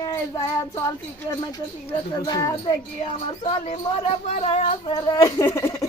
নেই যায় চল সিগারেট মাইতে সিগারেট যায় দেখি আমার চলি মরে পড়ে আছে রে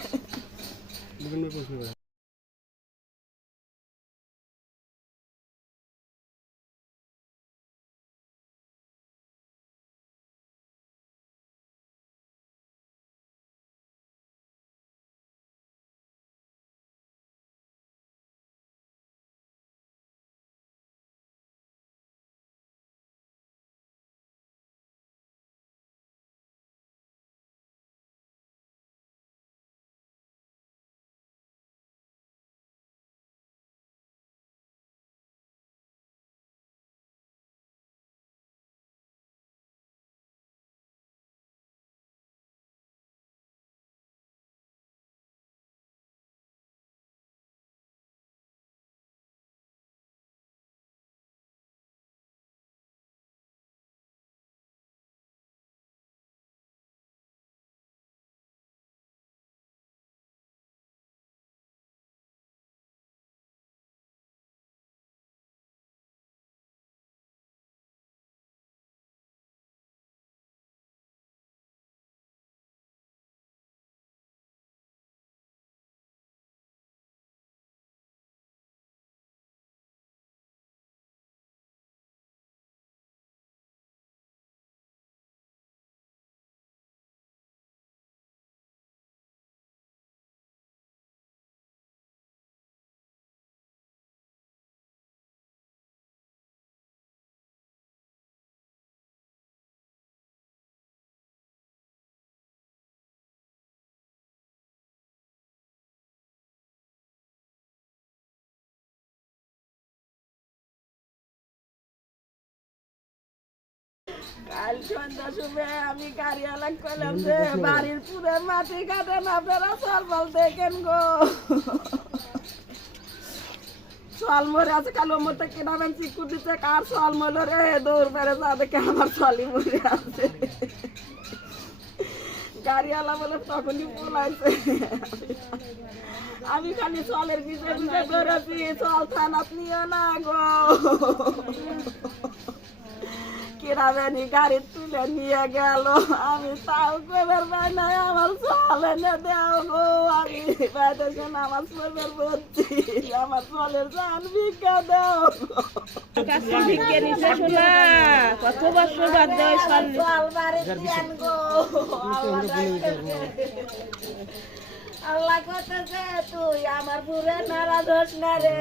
কাল সন্ধ্যা সময় আমি গাড়ি আলাক করলাম যে বাড়ির পুরে মাটি কাটেন আপনারা চল বল দেখেন গো? চল মরে আছে কালো কেনাবেন চিকু কার রে? দৌড় পেরে আমার মরে আছে। গাড়িওয়ালা বলে তখনই আমি খালি চলের পিছিয়ে পিছিয়ে চল থানাত নিয়ে না গো। কিরাবেনি গাড়ি তুলে নিয়ে গেল। আমি তাও কবার পাই নাই আমার চলে নে দেও গো। আমি বাইরে আমার চলের বলছি আমার চলের জান ভিক্ষা দেও কাছে ভিক্ষে নিছে শোনা কত বছর বাদ সাল গো। আল্লাহ ডাকতেছে। তুই আমার পুরে নারাজ হোস না রে।